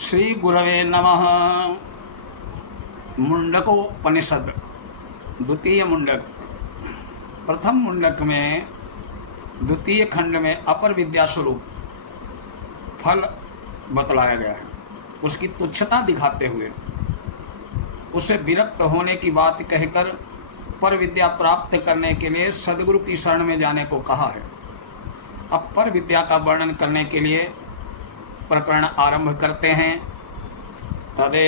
श्री गुरवे नमः। मुंडकोपनिषद द्वितीय मुंडक। प्रथम मुंडक में द्वितीय खंड में अपर विद्या स्वरूप फल बतलाया गया है। उसकी तुच्छता दिखाते हुए उससे विरक्त होने की बात कहकर पर विद्या प्राप्त करने के लिए सद्गुरु की शरण में जाने को कहा है। अब पर विद्या का वर्णन करने के लिए प्रकरण आरंभ करते हैं। तदे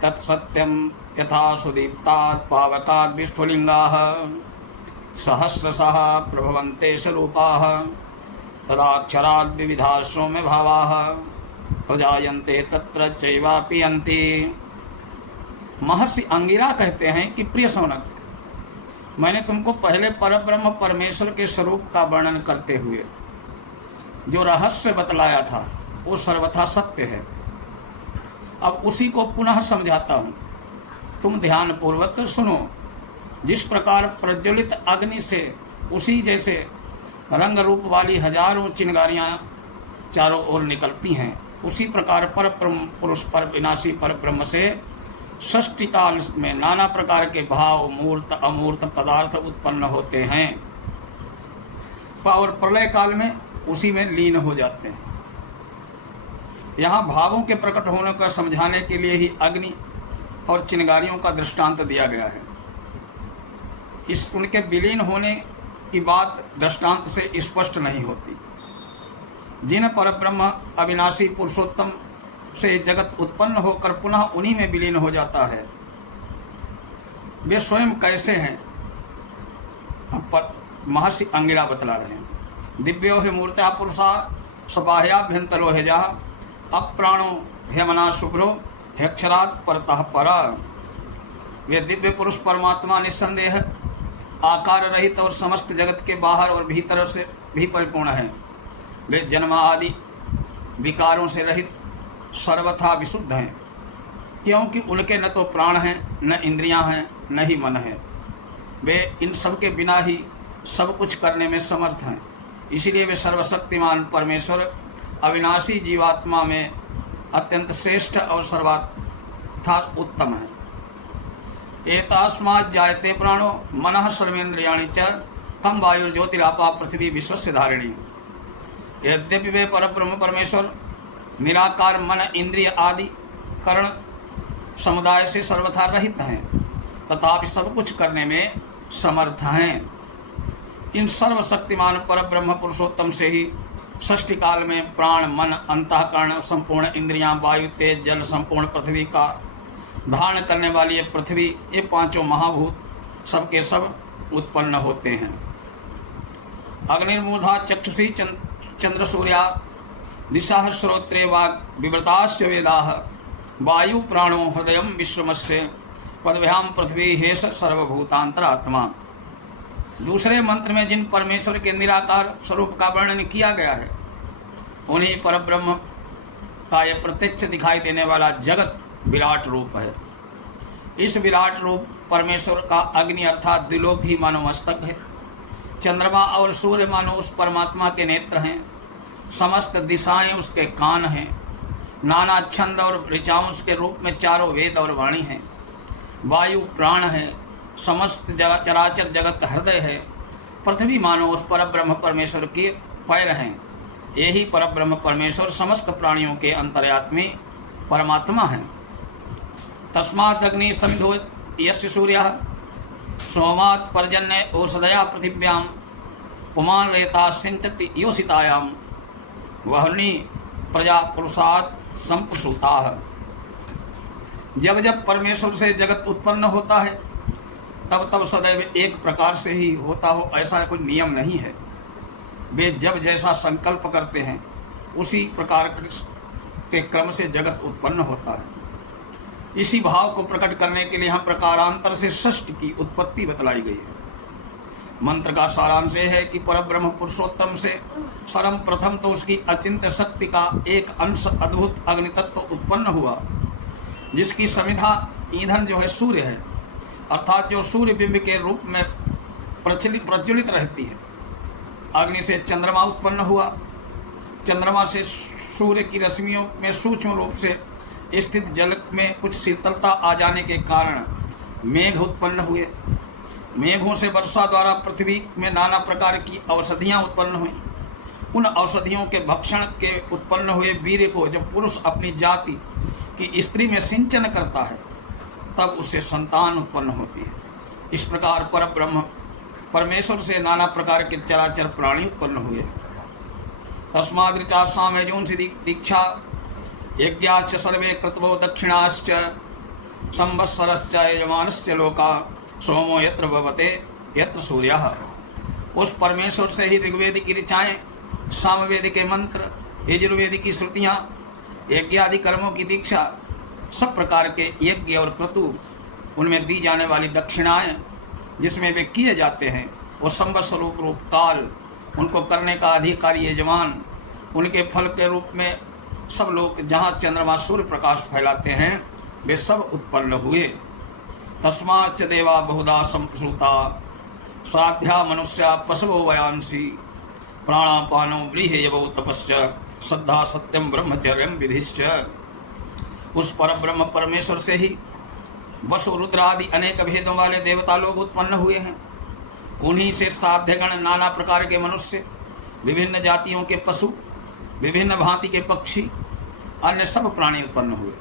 तत्सत्यम यथा सुदीप्तात् पावकात् विस्फुलिंगाः सहस्रशः प्रभवन्ते स्वरूपाः तदाक्षरात् विविधाश्रम्य भावाः प्रजायन्ते तत्र चैवापि यन्ति। महर्षि अंगिरा कहते हैं कि प्रिय सौनक, मैंने तुमको पहले परब्रह्म परमेश्वर के स्वरूप का वर्णन करते हुए जो रहस्य बतलाया था वो सर्वथा सत्य है। अब उसी को पुनः समझाता हूँ, तुम ध्यान पूर्वक सुनो। जिस प्रकार प्रज्वलित अग्नि से उसी जैसे रंग रूप वाली हजारों चिंगारियाँ चारों ओर निकलती हैं, उसी प्रकार पर पुरुष पर विनाशी पर ब्रह्म से षष्टि काल में नाना प्रकार के भाव मूर्त अमूर्त पदार्थ उत्पन्न होते हैं और प्रलय काल में उसी में लीन हो जाते हैं। यहाँ भावों के प्रकट होने का समझाने के लिए ही अग्नि और चिंगारियों का दृष्टांत दिया गया है। इस उनके विलीन होने की बात दृष्टांत से स्पष्ट नहीं होती। जिन परब्रह्म अविनाशी पुरुषोत्तम से जगत उत्पन्न होकर पुनः उन्हीं में विलीन हो जाता है, वे स्वयं कैसे हैं अब पर महर्षि अंगिरा बतला रहे हैं। दिव्यो हि मूर्त्या पुरुषा सबाह्याभ्यंतरो हेजा अप्राणो हेमना शुभ्रो हेक्षरात् परतः परा। वे दिव्य पुरुष परमात्मा निस्संदेह आकार रहित और समस्त जगत के बाहर और भीतर से भी परिपूर्ण हैं। वे जन्म आदि विकारों से रहित सर्वथा विशुद्ध हैं, क्योंकि उनके न तो प्राण हैं, न इंद्रियां हैं, न ही मन है। वे इन सब के बिना ही सब कुछ करने में समर्थ हैं। इसलिए वे सर्वशक्तिमान परमेश्वर अविनाशी जीवात्मा में अत्यंत श्रेष्ठ और सर्वाथा उत्तम है। एतस्मात् जायते प्राणो मनः सर्वेन्द्रियाणि च कम वायुर्ज्योतिरापा पृथ्वी विश्वस्य धारिणी। यद्यपि वे परब्रह्म परमेश्वर निराकार मन इंद्रिय आदि करण समुदाय से सर्वथा रहित हैं, तथापि सब कुछ करने में समर्थ हैं। इन सर्वशक्तिमान परब्रह्म पुरुषोत्तम से ही षष्टि काल में प्राण मन अंतःकरण संपूर्ण इंद्रियां वायु तेज जल संपूर्ण पृथ्वी का धारण करने वाली ये पृथ्वी, ये पांचों महाभूत सबके सब उत्पन्न होते हैं। अग्निर्मूढ़ा चक्षुषी चंद्र सूर्या दिशा श्रोत्रे वाक् विवृताश्च वेदाः वायु प्राणो हृदय विश्वमस्य पदभ्याम पृथ्वी हेश सर्वभूतांतरात्मा। दूसरे मंत्र में जिन परमेश्वर के निराकार स्वरूप का वर्णन किया गया है, उन्हीं परब्रह्म का यह प्रत्यक्ष दिखाई देने वाला जगत विराट रूप है। इस विराट रूप परमेश्वर का अग्नि अर्थात द्विलोक ही मानो मस्तक है। चंद्रमा और सूर्य मानो उस परमात्मा के नेत्र हैं। समस्त दिशाएं उसके कान हैं। नाना छंद और ऋचाओं के रूप में चारों वेद और वाणी हैं। वायु प्राण है। समस्त चराचर जगत हृदय है। पृथ्वी मानो उस परब्रह्म परमेश्वर के पैर हैं। यही परब्रह्म परमेश्वर समस्त प्राणियों के अंतर्यात्मी परमात्मा हैं। तस्मात् अग्नि समिधो यस्य सूर्यः सोमात् पर्जन्य औषधया पृथिव्यां पुमान् रेता सिंचति योषितायां वह्नि प्रजा पुरुषात् संप्रसूताः। जब जब परमेश्वर से जगत उत्पन्न होता है, तब तब सदैव एक प्रकार से ही होता हो ऐसा कोई नियम नहीं है। वे जब जैसा संकल्प करते हैं उसी प्रकार के क्रम से जगत उत्पन्न होता है। इसी भाव को प्रकट करने के लिए यहाँ प्रकारांतर से षष्टि की उत्पत्ति बतलाई गई है। मंत्र का सारांश है कि परब्रह्म पुरुषोत्तम से सर्वप्रथम तो उसकी अचिंत्य शक्ति का एक अंश अद्भुत अग्नि तत्व उत्पन्न हुआ, जिसकी समिधा ईंधन जो है सूर्य है, अर्थात जो सूर्य बिंब के रूप में प्रज्वलित रहती है। अग्नि से चंद्रमा उत्पन्न हुआ, चंद्रमा से सूर्य की रश्मियों में सूक्ष्म रूप से स्थित जल में कुछ शीतलता आ जाने के कारण मेघ उत्पन्न हुए। मेघों से वर्षा द्वारा पृथ्वी में नाना प्रकार की औषधियाँ उत्पन्न हुई। उन औषधियों के भक्षण के उत्पन्न हुए वीर्य को जब पुरुष अपनी जाति की स्त्री में सिंचन करता है तब उससे संतान उत्पन्न होती है। इस प्रकार परब्रह्म परमेश्वर से नाना प्रकार के चराचर प्राणी उत्पन्न हुए। तस्माद् सामयों से दीक्षा यज्ञाश्च सर्वे कृतवो दक्षिणाश्च संवत्सरश्च यजमानश्च लोका सोमो यत्र भवते यत्र सूर्यः। उस परमेश्वर से ही ऋग्वेद की ऋचाएँ, सामवेद के मंत्र, यजुर्वेद की श्रुतियाँ, यज्ञ आदि कर्मों की दीक्षा, सब प्रकार के यज्ञ और क्रतु, उनमें दी जाने वाली दक्षिणाएँ जिसमें वे किए जाते हैं, वो संवत्सर रूप काल, उनको करने का अधिकारी यजमान, उनके फल के रूप में सब लोग जहाँ चंद्रमा सूर्य प्रकाश फैलाते हैं वे सब उत्पन्न हुए। तस्माच्च देवा बहुधा संप्रसूता साध्या मनुष्या पशवो वयांसी प्राणापानो व्रीहेयवो तपश्च श्रद्धा सत्यम ब्रह्मचर्यम विधिश्च। उस पर ब्रह्म परमेश्वर से ही वसु रुद्र आदि अनेक भेदों वाले देवता लोग उत्पन्न हुए हैं। उन्हीं से साध्यगण, नाना प्रकार के मनुष्य, विभिन्न जातियों के पशु, विभिन्न भांति के पक्षी, अन्य सब प्राणी उत्पन्न हुए।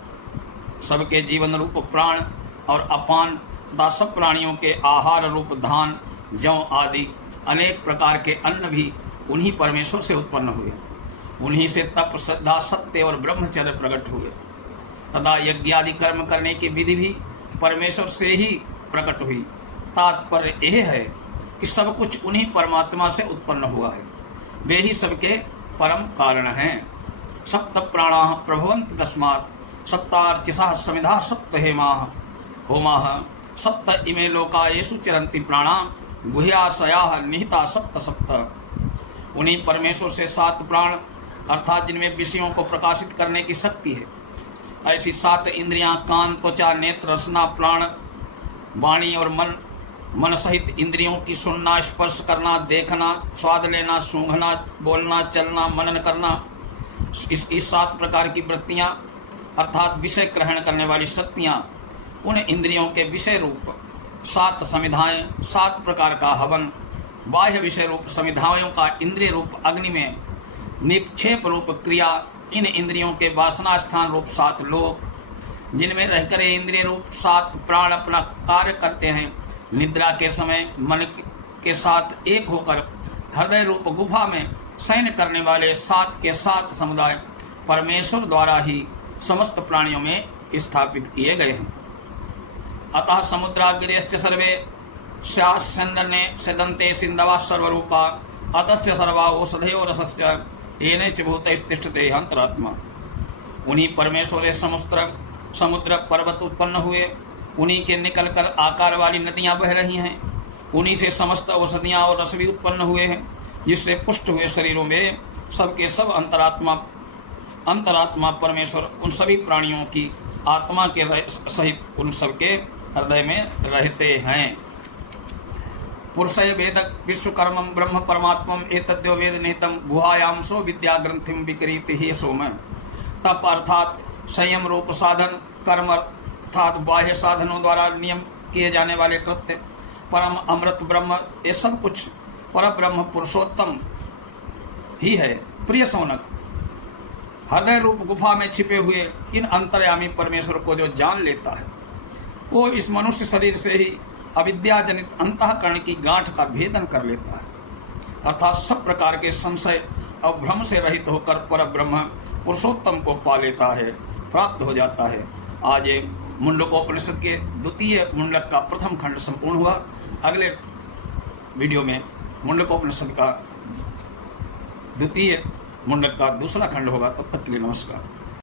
सबके जीवन रूप प्राण और अपान तथा सब प्राणियों के आहार रूप धान, जौ आदि अनेक प्रकार के अन्न भी उन्हीं परमेश्वर से उत्पन्न हुए। उन्हीं से तप, श्रद्धा, सत्य और ब्रह्मचर्य प्रकट हुए तथा यज्ञ आदि कर्म करने की विधि भी परमेश्वर से ही प्रकट हुई। तात्पर्य यह है कि सब कुछ उन्हीं परमात्मा से उत्पन्न हुआ है। वे ही सबके परम कारण हैं। सप्त प्राणा प्रभवन्ति तस्मात् सप्तार्चिषः समिधा सप्त हेमाः होमाः सप्त इमे लोका येषु चरन्ति प्राणा गुह्याशयाः निहिता सप्त सप्त। उन्हीं परमेश्वर से 7 प्राण अर्थात जिनमें विषयों को प्रकाशित करने की शक्ति है, ऐसी 7 इंद्रियां कान, त्वचा, नेत्र, रसना, प्राण, वाणी और मन सहित इंद्रियों की सुनना, स्पर्श करना, देखना, स्वाद लेना, सूंघना, बोलना, चलना, मनन करना, इस 7 प्रकार की वृत्तियां अर्थात विषय ग्रहण करने वाली शक्तियां, उन इंद्रियों के विषय रूप 7 समिधाएँ, 7 प्रकार का हवन, बाह्य विषय रूप समिधाओं का इंद्रिय रूप अग्नि में निक्षेप रूप क्रिया, इन इंद्रियों के वासना स्थान रूप 7 लोक, जिनमें रहकर इंद्रिय रूप 7 प्राण अपना कार्य करते हैं। निद्रा के समय मन के साथ एक होकर हृदय रूप गुफा में शयन करने वाले 7 के 7 समुदाय परमेश्वर द्वारा ही समस्त प्राणियों में स्थापित किए गए हैं। अतः समुद्राग्रेश्च सर्वे स्याश्चंदने सदन्ते सिंधवा सर्वरूपा अतश्च सर्वा औषधयो रसस्य येनैश्च भूतैस्तिष्ठते अंतरात्मा। उन्हीं परमेश्वर से समुद्र पर्वत उत्पन्न हुए, उन्हीं के निकलकर आकार वाली नदियां बह रही हैं, उन्हीं से समस्त औषधियां और रस भी उत्पन्न हुए हैं, जिससे पुष्ट हुए शरीरों में सबके सब अंतरात्मा परमेश्वर उन सभी प्राणियों की आत्मा के सहित उन सबके हृदय में रहते हैं। पुरुषय वेद विश्वकर्मं ब्रह्म परमात्मम एतद्यो वेद निहितं गुहायां सो विद्या ग्रंथिम विक्रीति ही सोम। तप अर्थात संयम रूप साधन, कर्म अर्थात बाह्य साधनों द्वारा नियम किए जाने वाले कृत्य, परम अमृत ब्रह्म, ये सब कुछ पर ब्रह्म पुरुषोत्तम ही है। प्रिय सौनक, हृदय रूप गुफा में छिपे हुए इन अंतर्यामी परमेश्वर को जो जान लेता है वो इस मनुष्य शरीर से ही अविद्याजनित अंतःकरण की गांठ का भेदन कर लेता है, अर्थात सब प्रकार के संशय और भ्रम से रहित होकर पर ब्रह्म पुरुषोत्तम को पा लेता है, प्राप्त हो जाता है। आज मुंडकोपनिषद के 2य मुंडक का प्रथम खंड संपूर्ण हुआ। अगले वीडियो में मुंडकोपनिषद का 2य मुंडक का 2रा खंड होगा। तब तक के लिए नमस्कार।